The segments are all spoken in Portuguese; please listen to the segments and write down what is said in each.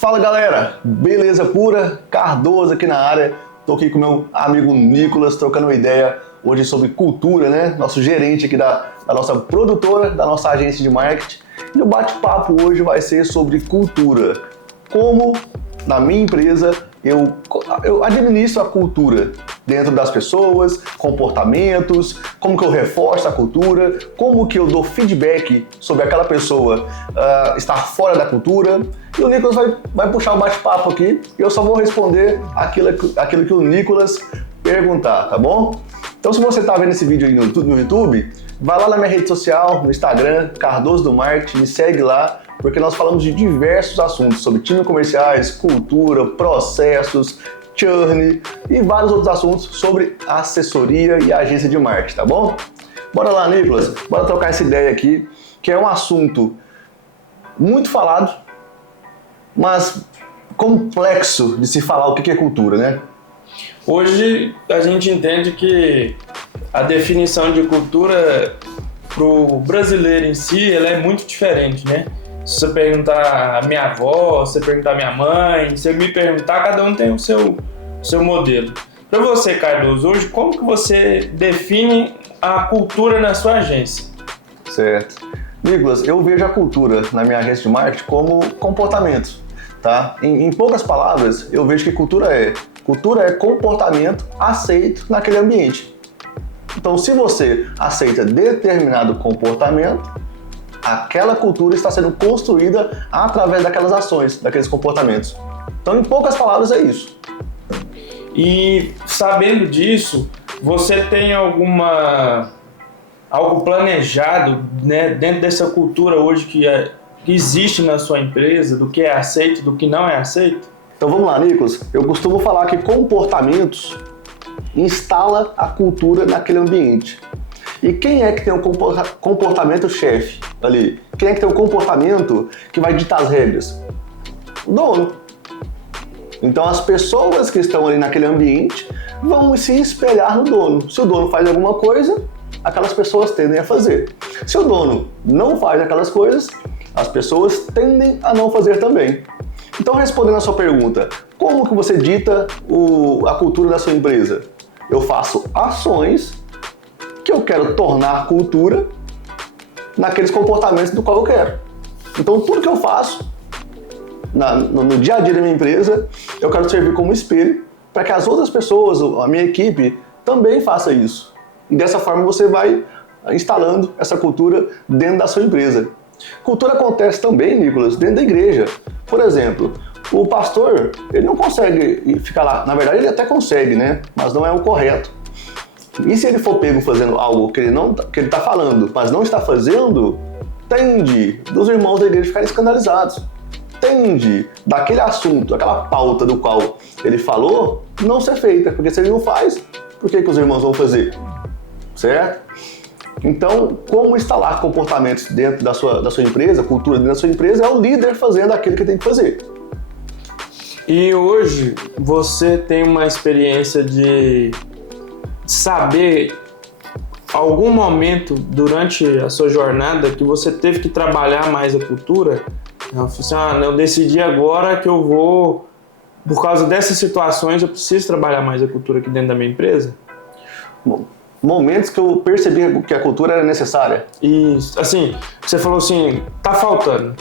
Fala galera, beleza pura? Cardoso aqui na área. Tô aqui com meu amigo Nicolas trocando uma ideia hoje sobre cultura, né? Nosso gerente aqui da nossa produtora, da nossa agência de marketing. E o bate-papo hoje vai ser sobre cultura. Como na minha empresa eu administro a cultura dentro das pessoas, comportamentos, como que eu reforço a cultura, como que eu dou feedback sobre aquela pessoa estar fora da cultura. E o Nicolas vai puxar o bate-papo aqui e eu só vou responder aquilo que o Nicolas perguntar, tá bom? Então se você está vendo esse vídeo aí no YouTube, vai lá na minha rede social, no Instagram, Cardoso do Marketing, me segue lá, porque nós falamos de diversos assuntos sobre times comerciais, cultura, processos, churn e vários outros assuntos sobre assessoria e agência de marketing, tá bom? Bora lá, Nicolas, bora trocar essa ideia aqui, que é um assunto muito falado, mas complexo de se falar o que é cultura, né? Hoje a gente entende que a definição de cultura para o brasileiro em si, ela é muito diferente, né? Se você perguntar a minha avó, se você perguntar a minha mãe, se eu me perguntar, cada um tem o seu modelo. Para você, Cardoso, hoje como que você define a cultura na sua agência? Certo. Nicolas, eu vejo a cultura na minha agência de marketing como comportamento, tá? Em poucas palavras, eu vejo que cultura é comportamento aceito naquele ambiente. Então, se você aceita determinado comportamento, aquela cultura está sendo construída através daquelas ações, daqueles comportamentos. Então, em poucas palavras, é isso. E sabendo disso, você tem algo planejado, né, dentro dessa cultura hoje que existe na sua empresa, do que é aceito, do que não é aceito? Então vamos lá, Nicolas. Eu costumo falar que comportamentos instala a cultura naquele ambiente. E quem é que tem o comportamento chefe ali? Quem é que tem o comportamento que vai ditar as regras? O dono. Então as pessoas que estão ali naquele ambiente vão se espelhar no dono. Se o dono faz alguma coisa, aquelas pessoas tendem a fazer. Se o dono não faz aquelas coisas, as pessoas tendem a não fazer também. Então, respondendo a sua pergunta, como que você dita a cultura da sua empresa? Eu faço ações que eu quero tornar cultura naqueles comportamentos do qual eu quero. Então, tudo que eu faço no dia a dia da minha empresa, eu quero servir como espelho para que as outras pessoas, a minha equipe, também faça isso. E dessa forma você vai instalando essa cultura dentro da sua empresa. Cultura acontece também, Nicolas, dentro da igreja. Por exemplo, o pastor, ele não consegue ficar lá. Na verdade, ele até consegue, né? Mas não é o correto. E se ele for pego fazendo algo que ele está falando, mas não está fazendo, tende dos irmãos da igreja ficarem escandalizados. Tende daquele assunto, daquela pauta do qual ele falou, não ser feita. Porque se ele não faz, por que os irmãos vão fazer? Certo? Então, como instalar comportamentos dentro da sua empresa, cultura dentro da sua empresa, é o líder fazendo aquilo que tem que fazer. E hoje você tem uma experiência de saber algum momento durante a sua jornada que você teve que trabalhar mais a cultura? Eu decidi agora que eu vou, por causa dessas situações, eu preciso trabalhar mais a cultura aqui dentro da minha empresa? Bom, momentos que eu percebi que a cultura era necessária. E, assim, você falou assim, tá faltando.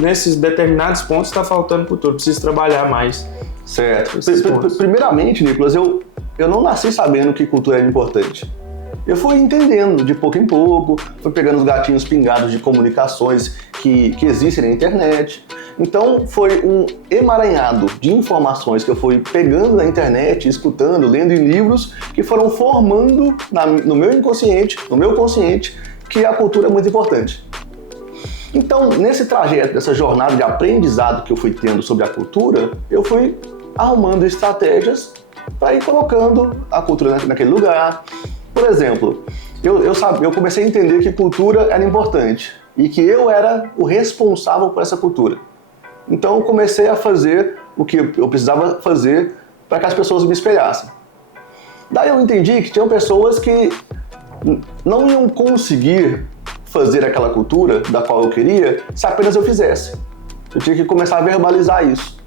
Nesses determinados pontos tá faltando cultura, preciso trabalhar mais. Certo. Primeiramente, Nicolas, eu não nasci sabendo que cultura era importante. Eu fui entendendo de pouco em pouco, fui pegando os gatinhos pingados de comunicações que existem na internet. Então foi um emaranhado de informações que eu fui pegando na internet, escutando, lendo em livros, que foram formando no meu inconsciente, no meu consciente, que a cultura é muito importante. Então, nesse trajeto, nessa jornada de aprendizado que eu fui tendo sobre a cultura, eu fui arrumando estratégias para ir colocando a cultura naquele lugar. Por exemplo, eu comecei a entender que cultura era importante e que eu era o responsável por essa cultura. Então eu comecei a fazer o que eu precisava fazer para que as pessoas me espelhassem. Daí eu entendi que tinham pessoas que não iam conseguir fazer aquela cultura da qual eu queria se apenas eu fizesse. eu tinha que começar a verbalizar isso.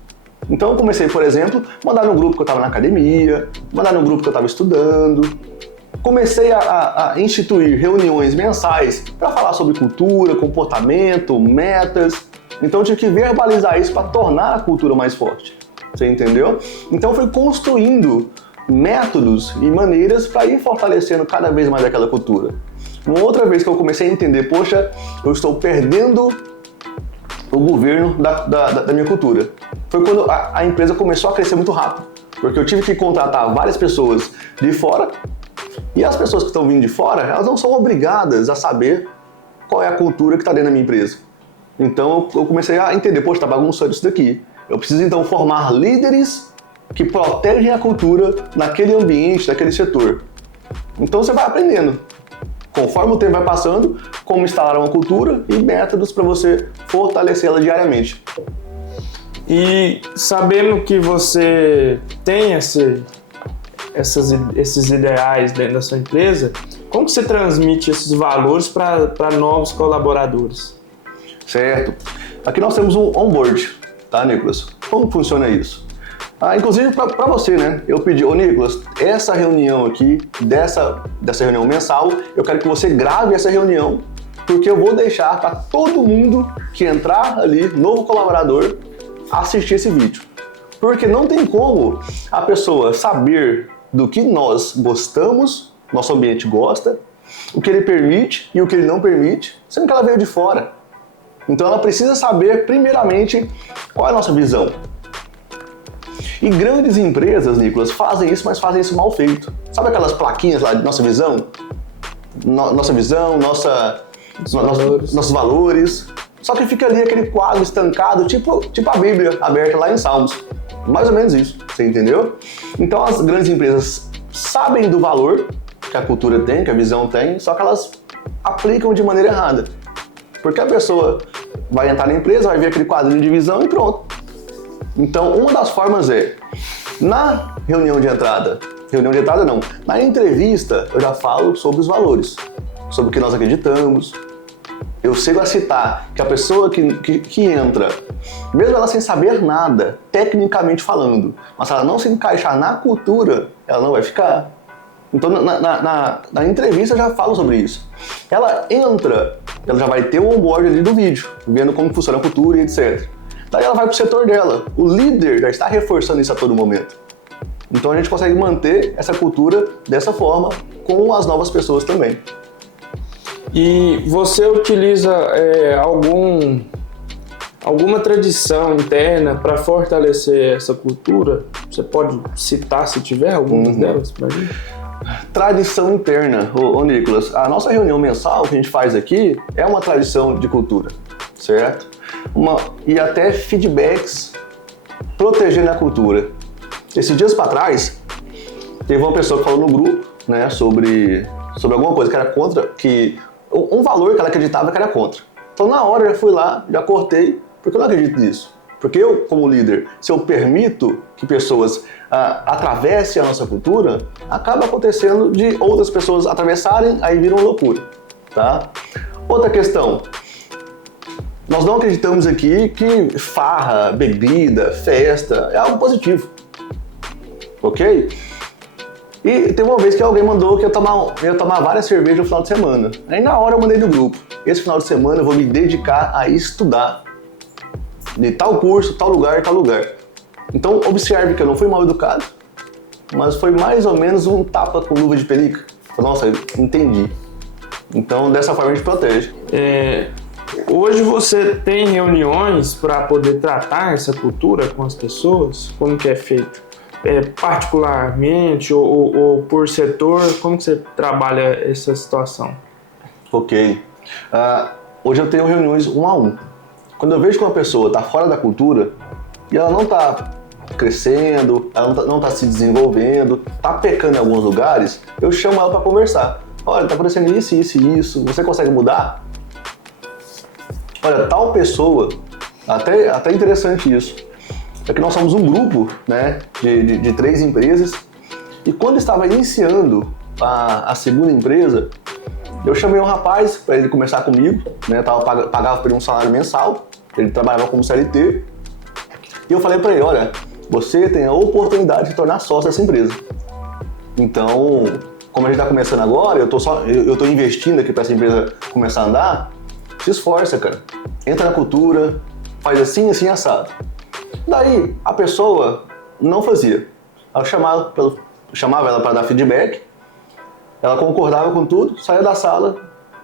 Então eu comecei, por exemplo, mandar no grupo que eu estava na academia, mandar no grupo que eu estava estudando. Comecei a instituir reuniões mensais para falar sobre cultura, comportamento, metas. Então eu tive que verbalizar isso para tornar a cultura mais forte. Você entendeu? Então eu fui construindo métodos e maneiras para ir fortalecendo cada vez mais aquela cultura. Uma outra vez que eu comecei a entender, poxa, eu estou perdendo o governo da minha cultura. Foi quando a empresa começou a crescer muito rápido, porque eu tive que contratar várias pessoas de fora, e as pessoas que estão vindo de fora, elas não são obrigadas a saber qual é a cultura que está dentro da minha empresa. Então eu comecei a entender, poxa, está bagunçando isso daqui. Eu preciso então formar líderes que protegem a cultura naquele ambiente, naquele setor. Então você vai aprendendo, conforme o tempo vai passando, como instalar uma cultura e métodos para você fortalecê-la diariamente. E sabendo que você tem esses ideais dentro da sua empresa, como que você transmite esses valores para novos colaboradores? Certo. Aqui nós temos um onboard, tá, Nicolas? Como funciona isso? Inclusive para você, né? Eu pedi, Nicolas, essa reunião aqui, dessa reunião mensal, eu quero que você grave essa reunião, porque eu vou deixar para todo mundo que entrar ali, novo colaborador, assistir esse vídeo. Porque não tem como a pessoa saber do que nós gostamos, nosso ambiente gosta, o que ele permite e o que ele não permite, sendo que ela veio de fora. Então ela precisa saber, primeiramente, qual é a nossa visão. E grandes empresas, Nicolas, fazem isso, mas fazem isso mal feito. Sabe aquelas plaquinhas lá de nossa visão? Nossa visão, nossos valores. Só que fica ali aquele quadro estancado, tipo a Bíblia aberta lá em Salmos. Mais ou menos isso, você entendeu? Então as grandes empresas sabem do valor que a cultura tem, que a visão tem, só que elas aplicam de maneira errada. Porque a pessoa vai entrar na empresa, vai ver aquele quadrinho de visão e pronto. Então, uma das formas é, na reunião de entrada não, na entrevista eu já falo sobre os valores, sobre o que nós acreditamos. Eu chego a citar que a pessoa que entra, mesmo ela sem saber nada, tecnicamente falando, mas se ela não se encaixar na cultura, ela não vai ficar. Então, na entrevista eu já falo sobre isso. Ela entra, ela já vai ter o onboard ali do vídeo, vendo como funciona a cultura e etc. Daí ela vai para o setor dela. O líder já está reforçando isso a todo momento. Então a gente consegue manter essa cultura dessa forma com as novas pessoas também. E você utiliza alguma tradição interna para fortalecer essa cultura? Você pode citar, se tiver, algumas delas para mim? Tradição interna, ô Nicolas. A nossa reunião mensal que a gente faz aqui é uma tradição de cultura, certo? E até feedbacks protegendo a cultura. Esses dias para trás, teve uma pessoa que falou no grupo, né, sobre alguma coisa que era contra, um valor que ela acreditava que era contra. Então na hora eu já fui lá, já cortei, porque eu não acredito nisso. Porque eu, como líder, se eu permito que pessoas atravessem a nossa cultura, acaba acontecendo de outras pessoas atravessarem, aí viram loucura, tá? Outra questão. Nós não acreditamos aqui que farra, bebida, festa é algo positivo, ok? E teve uma vez que alguém mandou que eu ia tomar várias cervejas no final de semana. Aí na hora eu mandei no grupo, esse final de semana eu vou me dedicar a estudar de tal curso, tal lugar, tal lugar. Então observe que eu não fui mal educado, mas foi mais ou menos um tapa com luva de pelica. Nossa, eu entendi. Então dessa forma a gente protege. Hoje você tem reuniões para poder tratar essa cultura com as pessoas? Como que é feito? Particularmente ou por setor? Como que você trabalha essa situação? Ok. Hoje eu tenho reuniões 1 a 1. Quando eu vejo que uma pessoa está fora da cultura e ela não está crescendo, ela não está se desenvolvendo, está pecando em alguns lugares, eu chamo ela para conversar. Olha, está acontecendo isso, isso e isso, você consegue mudar? Olha, tal pessoa, até interessante isso, é que nós somos um grupo, né, de 3 empresas, e quando estava iniciando a segunda empresa, eu chamei um rapaz para ele começar comigo, né, pagava por ele um salário mensal, ele trabalhava como CLT, e eu falei para ele, olha, você tem a oportunidade de se tornar sócio dessa empresa. Então, como a gente está começando agora, eu tô investindo aqui para essa empresa começar a andar, se esforça, cara. Entra na cultura, faz assim, assim, assado. Daí, a pessoa não fazia. Eu chamava ela para dar feedback, ela concordava com tudo, saía da sala,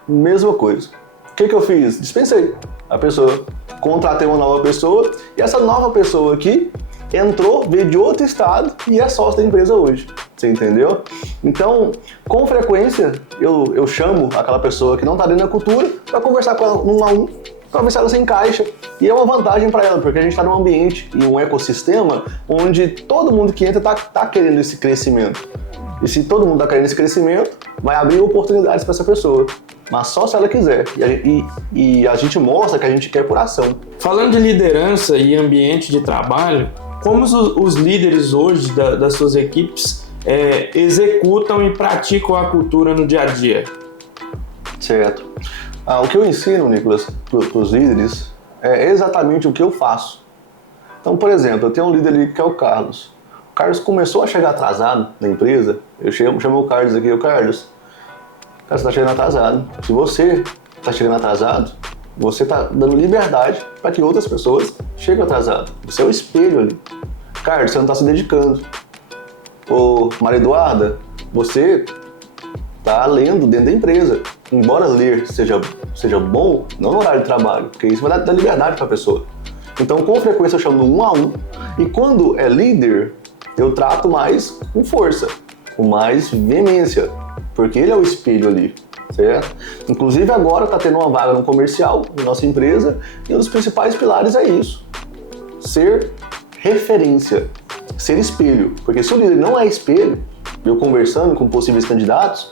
mesma coisa. O que eu fiz? Dispensei a pessoa, contratei uma nova pessoa, e essa nova pessoa aqui entrou, veio de outro estado e é sócio da empresa hoje. Você entendeu? Então, com frequência, eu chamo aquela pessoa que não está dentro da cultura para conversar com ela um a um, para ver se ela se encaixa. E é uma vantagem para ela, porque a gente está num ambiente e um ecossistema onde todo mundo que entra está querendo esse crescimento. E se todo mundo está querendo esse crescimento, vai abrir oportunidades para essa pessoa. Mas só se ela quiser. E a gente mostra que a gente quer por ação. Falando de liderança e ambiente de trabalho, como os líderes hoje das suas equipes executam e praticam a cultura no dia a dia? Certo. O que eu ensino, Nicolas, para os líderes é exatamente o que eu faço. Então, por exemplo, eu tenho um líder ali que é o Carlos. O Carlos começou a chegar atrasado na empresa. Eu chamo o Carlos aqui, o Carlos, você está chegando atrasado. Se você está chegando atrasado, você está dando liberdade para que outras pessoas cheguem atrasadas. Você é o espelho ali. Carlos, você não está se dedicando. Ô, Maria Eduarda, você está lendo dentro da empresa. Embora ler seja bom, não no horário de trabalho, porque isso vai dar liberdade para a pessoa. Então, com frequência, eu chamo no 1 a 1. E quando é líder, eu trato mais com força, com mais veemência, porque ele é o espelho ali, certo? Inclusive, agora está tendo uma vaga no comercial, na nossa empresa, e um dos principais pilares é isso. Ser referência, ser espelho. Porque se o líder não é espelho, eu conversando com possíveis candidatos,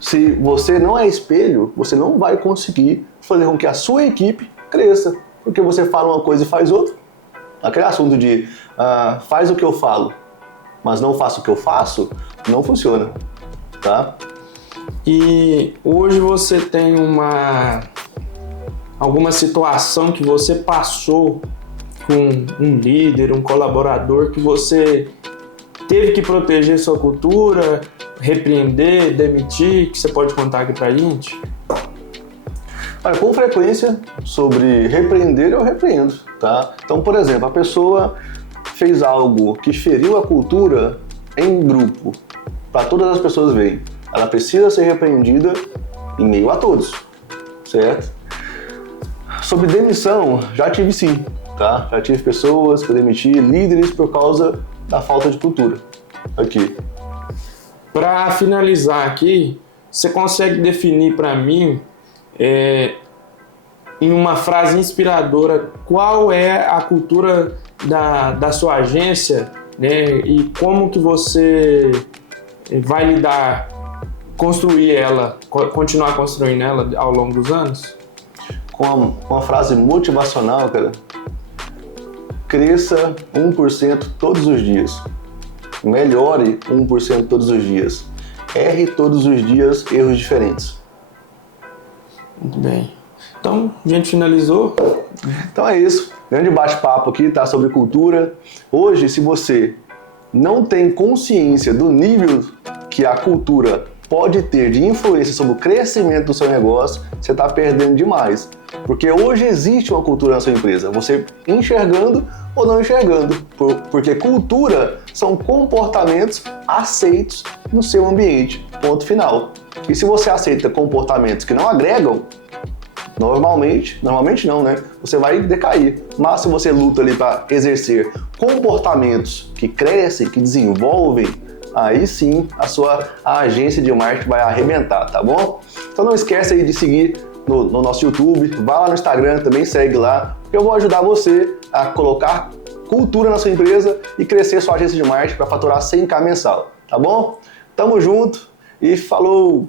se você não é espelho, você não vai conseguir fazer com que a sua equipe cresça. Porque você fala uma coisa e faz outra. Aquele assunto de faz o que eu falo, mas não faço o que eu faço, não funciona, tá? E hoje você tem alguma situação que você passou com um líder, um colaborador, que você teve que proteger sua cultura, repreender, demitir, que você pode contar aqui pra gente? Olha, com frequência, sobre repreender, eu repreendo, tá? Então, por exemplo, a pessoa fez algo que feriu a cultura em grupo, para todas as pessoas verem. Ela precisa ser repreendida em meio a todos, certo? Sobre demissão, já tive sim, tá? Já tive pessoas que eu demiti, líderes, por causa da falta de cultura aqui. Para finalizar aqui, você consegue definir para mim, em uma frase inspiradora, qual é a cultura da sua agência, né? E como que você vai construir ela, continuar construindo ela ao longo dos anos? Com uma frase motivacional, cara, cresça 1% todos os dias. Melhore 1% todos os dias. Erre todos os dias erros diferentes. Muito bem. Então, a gente finalizou. Então é isso. Grande bate-papo aqui, tá? Sobre cultura. Hoje, se você não tem consciência do nível que a cultura pode ter de influência sobre o crescimento do seu negócio, você está perdendo demais. Porque hoje existe uma cultura na sua empresa, você enxergando ou não enxergando. Porque cultura são comportamentos aceitos no seu ambiente, ponto final. E se você aceita comportamentos que não agregam, normalmente não, né? Você vai decair. Mas se você luta ali para exercer comportamentos que crescem, que desenvolvem, aí sim a sua agência de marketing vai arrebentar, tá bom? Então não esquece aí de seguir no nosso YouTube, vá lá no Instagram, também segue lá, porque eu vou ajudar você a colocar cultura na sua empresa e crescer sua agência de marketing para faturar 100k mensal, tá bom? Tamo junto e falou!